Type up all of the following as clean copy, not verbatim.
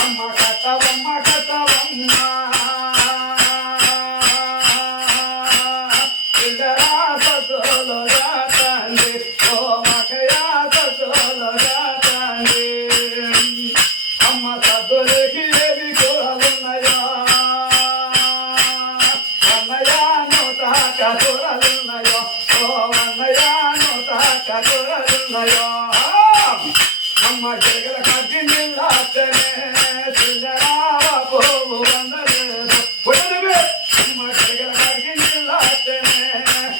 అమ్మ కట్టవమ్మ కట్టవమ్మ అమ్మ జగల కట్టి నిల్లాటనే సుందరావ పోవు వందలేదు అమ్మ జగల కట్టి నిల్లాటనే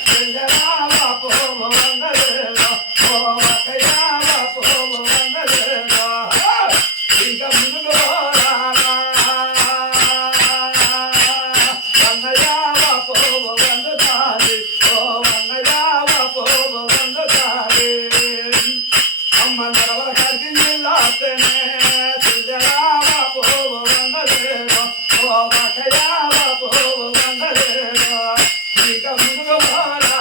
సుందరావ పోవు వందలేదు ఓకయావ పోవు వందలేదు ఇంకా ముందుకు పోరాలా వన్నయావ పోవు వందతాది ఓ వన్నయావ పోవు వందతాది అమ్మ నడవల కట్టి నిల్లాటనే సుందరావ పోవు వందలేదు ఓకయావ పోవు వందలేదు ఇంకా ముందుకు పోరాలా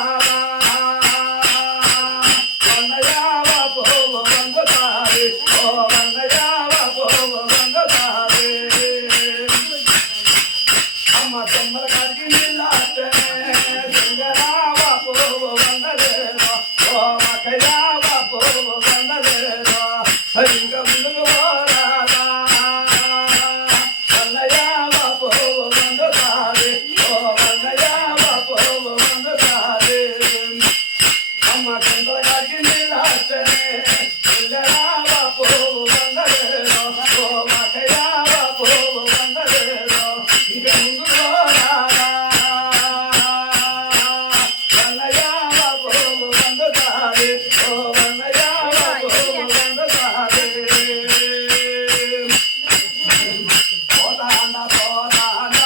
వన్నయావ పోవు వందతాది ఓ వన్నయావ పోవు వందతాది అమ్మ తొమ్మల కట్టి నిల్లాటనే సుందరావ పోవు వందలేదు ఓకయావ పోవు వందలేదు ఇంకా ముందుకు పోరాలా వన్నయావ పోవు వందతాది ఓ వన్నయావ పోవు వందతాది అమ్మ కొండల కట్టి నిల్లాటనే సుందరావ పోవు వందలేదు ఓకయావ పోవు వందలేదు ఇంకా ముందుకు పోరాలా వన్నయావ పోవు వందతాది ఓ వన్నయావ పోవు వందతాది పోతాండ పోతాండ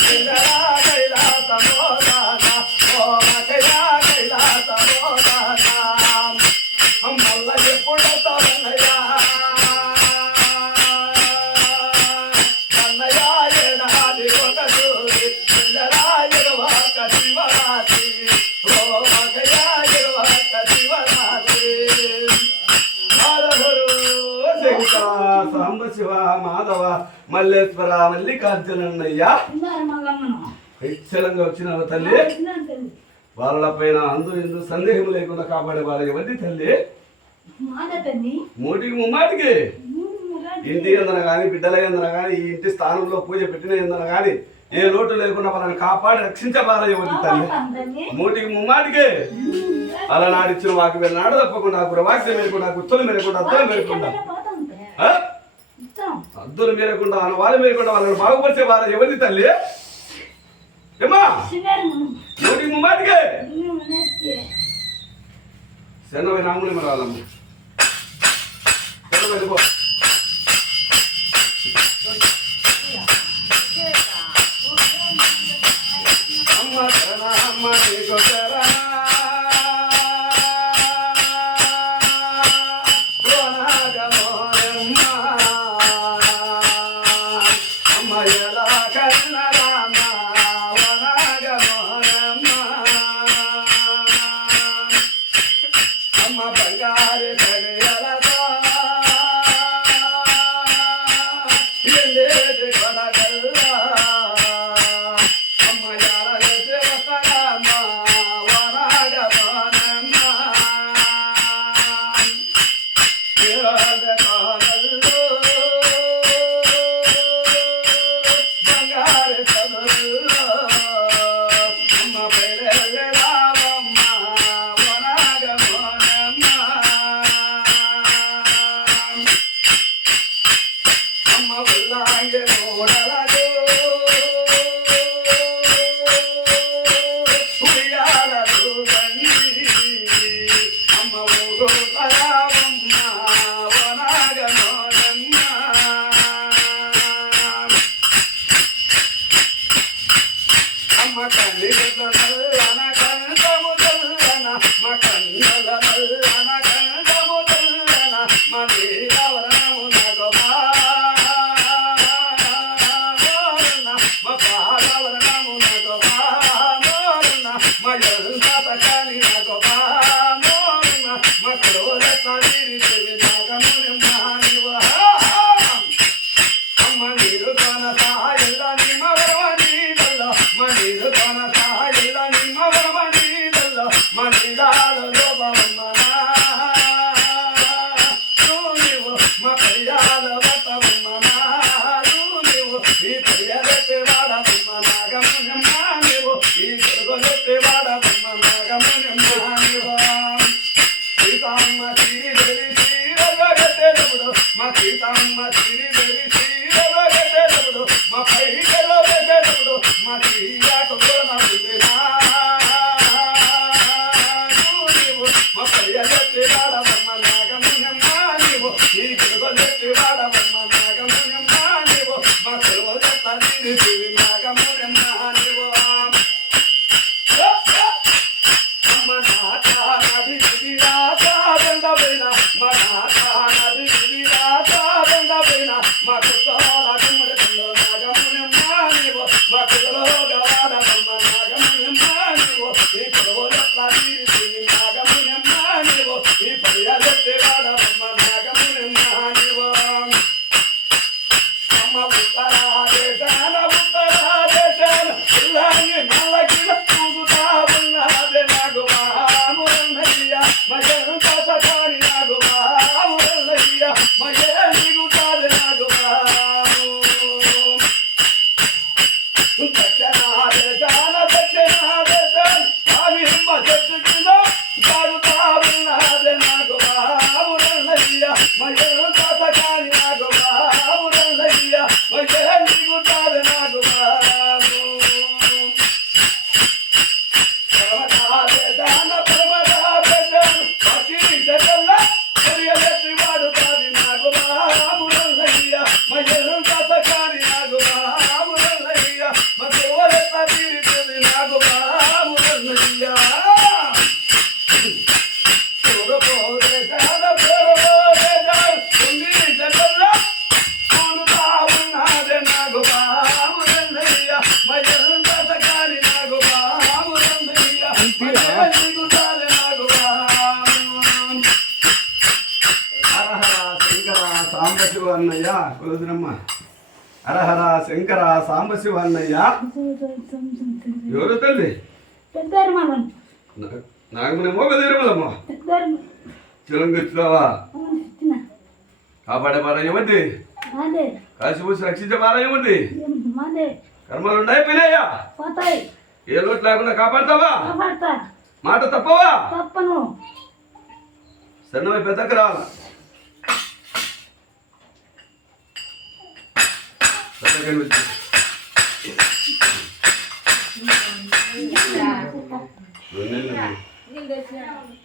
సుందరా కైలాస పోతాండ ఓకయా కైలాస పోతాండ అమ్మల్ల ఎప్పుడొస్తావన్నయ్యా అన్నయ్య ఏడాది ఒక సూరి సుందరా ఇరువాక శివరాత్రి ఓకయా ఇరువాక శివరాత్రి హరహరు శంకర సాంబ శివ మాధవ మల్లేశ్వర మల్లికార్జునన్నయ్య నిశ్చలంగా వచ్చినావు తల్లి వాళ్ళపైన అందు ఇందు సందేహం లేకుండా కాపాడే వాళ్ళ ఎవరి తల్లి మూటికి ముమ్మాటికి ఇంటి ఎందన కానీ బిడ్డల ఎందన కానీ ఈ ఇంటి స్థానంలో పూజ పెట్టిన ఎందన కానీ ఏ లోటు లేకుండా వాళ్ళని కాపాడి రక్షించబాల ఎవరి తల్లి మూటికి ముమ్మాటికి అలా నాడిచ్చిన వాకి నాడు తప్పకుండా వాక్యం మేరకుండా గుర్తులు మేరకుండా అద్దులు మేరకుండా అద్దులు మేరకుండా వాళ్ళు మేరకుండా వాళ్ళని బాగుపరిచే వారు ఎవరి తల్లి ఏమా మూటికి ముమ్మాటికి శనవై నాముని మరి వాళ్ళమ్మ వెళ్ళిపో అమ్మ శరణ అమ్మ నీకు శరణ అమ్మ ఎలా కన్నరామ వనగమోనమ్మ అమ్మ బంగారు కడియలతో ఎండేటి కొడగల్లా అమ్మ ఎలగసి వస్తగమ్మ వనగమోనమ్మ బంగారు చదువుల్లో అమ్మ పెళ్ళి రామమ్మ వనగమోనమ్మ అమ్మ ఉల్లాంగి మూడలకు ఉయ్యాలలు బండి అమ్మ ఊగు రామమ్మ వనగమోనమ్మ అమ్మ కన్నీళ్ళ నల్లన కందము తెల్లన మా కన్నల నల్లన కందము తెల్లన మా నీలవరణము నగమాన మా పాలవరణము నగమాన మా ఎంత కాని నగమాన మా క్రోరత పరిదాలలో బొమ్మనా నీవు మా పరియాల వత బొమ్మనా నీవు ఈ పరియాలెత్తి వాడ బొమ్మ నాగమునమ్మ నీవు ఈ గొడగొలెత్తి వాడ బొమ్మ నాగమునమ్మ నీవు సీతమ్మ సిరిదెలి సీరగట్టెదముడు మా సీతమ్మ సిరిదెలి సీరగట్టెదముడు మా పైకలో పెట్టెదముడు మా సీయాకు గోనముందినా నీవు మా పయ్యలెత్తి వాడ బొమ్మ నాగమునమ్మ నీవు ఈ గొడగొలెత్తి వాడ బొమ్మ నాగమునమ్మ నీవు మా కొలువలెత్త నీరు నాగమునమ్మ నీవు అమ్మ నాట నది విరాసా దండబైన మా నాట నది విరాసా దండబైన మా కుట్టాల గుమ్మడిలో నాగమునమ్మ నీవు మా కుదలో గవాడ బొమ్మ నాగమునమ్మ నీవు ఈ కొలువలెత్త నీరు నాగమునమ్మ నీవు ఈ పయ్యలెత్తి వాడ బొమ్మ నాగమునమ్మ నీవు అమ్మ ఉత్తరాదేశాన ఇల్లాంగి నల్లకిల పూగుతా ఉన్నదే నాకు మామురన్నయ్య మయంత సకాని నాకు మామురన్నయ్య మయే నిగుతాది నాకు మాము దక్షిణాదేశాన ఆగి హింబ చెట్టు కింద సాగుతా ఉన్నదే నాకు మామురన్నయ్య మయంత సకాని నాకు మామురన్నయ్య మయే నిగుతాది నాకు మాము పరమదాన పరమదాన పతి జగల్ల పరియలెత్తి వాడుతాది నాకు మామురన్నయ్య మయంత సకాని నాకు మామురన్నయ్య మగోలెత్త తీరితుంది నాకు మామురన్నయ్య చూడపోదేశాన పేరపోదేశాన ఉంది జగల్ల చూడుతా ఉన్నదే నాకు మామురన్నయ్య మయంత సకాని నాకు మామురన్నయ్య మయే నిగుతాది నాకు మాము హరహర శంకర సాంబశివ అన్నయ్య కులదురమ్మ హరహర శంకర సాంబశివ అన్నయ్య ఎవరు తల్లి నాగమనేమో కదిరమలమ్మ చిలంగొచ్చినావా కాపాడే మారా ఏమండి కాశీపూసి రక్షించే మారా ఏమండి కర్మలు ఉన్నాయి పిల్లయ్యా ఏ లోటు లేకుండా కాపాడతావా మాట తప్పవా సన్నమై పెద్దకు రావాలా పెద్దగా వచ్చి